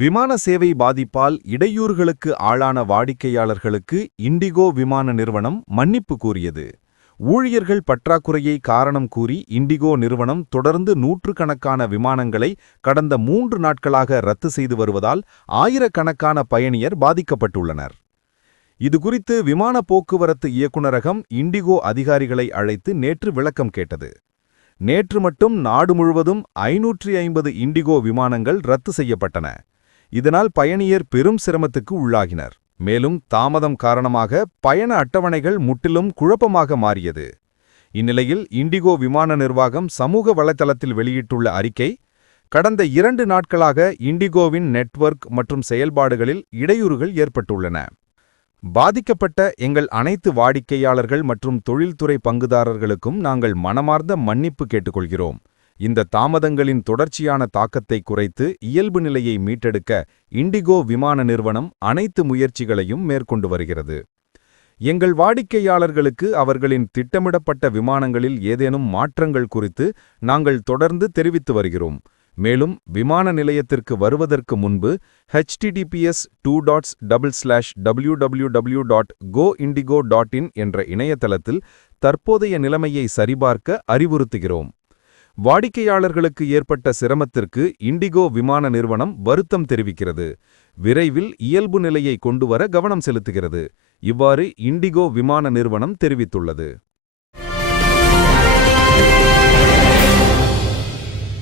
விமான சேவை பாதிப்பால் இடையூறுகளுக்கு ஆளான வாடிக்கையாளர்களுக்கு இண்டிகோ விமான நிறுவனம் மன்னிப்பு கூறியது. ஊழியர்கள் பற்றாக்குறையை காரணம் கூறி இண்டிகோ நிறுவனம் தொடர்ந்து நூற்றுக்கணக்கான விமானங்களை கடந்த 3 நாட்களாக ரத்து செய்து வருவதால் ஆயிரக்கணக்கான பயணியர் பாதிக்கப்பட்டுள்ளனர். இதுகுறித்து விமான போக்குவரத்து இயக்குநரகம் இண்டிகோ அதிகாரிகளை அழைத்து நேற்று விளக்கம் கேட்டது. நேற்று மட்டும் நாடு முழுவதும் 550 இண்டிகோ விமானங்கள் ரத்து செய்யப்பட்டன. இதனால் பயணியர் பெரும் சிரமத்துக்கு உள்ளாகினர். மேலும் தாமதம் காரணமாக பயண அட்டவணைகள் முற்றிலும் குழப்பமாக மாறியது. இந்நிலையில் இண்டிகோ விமான நிர்வாகம் சமூக வலைதளத்தில் வெளியிட்டுள்ள அறிக்கை, கடந்த 2 நாட்களாக இண்டிகோவின் நெட்வொர்க் மற்றும் செயல்பாடுகளில் இடையூறுகள் ஏற்பட்டுள்ளன. பாதிக்கப்பட்ட எங்கள் அனைத்து வாடிக்கையாளர்கள் மற்றும் தொழில்துறை பங்குதாரர்களுக்கும் நாங்கள் மனமார்ந்த மன்னிப்பு கேட்டுக்கொள்கிறோம். இந்த தாமதங்களின் தொடர்ச்சியான தாக்கத்தை குறைத்து இயல்பு நிலையை மீட்டெடுக்க இண்டிகோ விமான நிறுவனம் அனைத்து முயற்சிகளையும் மேற்கொண்டு வருகிறது. எங்கள் வாடிக்கையாளர்களுக்கு அவர்களின் திட்டமிடப்பட்ட விமானங்களில் ஏதேனும் மாற்றங்கள் குறித்து நாங்கள் தொடர்ந்து தெரிவித்து வருகிறோம். மேலும் விமான நிலையத்திற்கு வருவதற்கு முன்பு https://www.goindigo.in என்ற இணையதளத்தில் தற்போதைய நிலைமையை சரிபார்க்க அறிவுறுத்துகிறோம். வாடிக்கையாளர்களுக்கு ஏற்பட்ட சிரமத்திற்கு இண்டிகோ விமான நிறுவனம் வருத்தம் தெரிவிக்கிறது. விரைவில் இயல்பு நிலையை கொண்டுவர கவனம் செலுத்துகிறது. இவ்வாறு இண்டிகோ விமான நிறுவனம் தெரிவித்துள்ளது.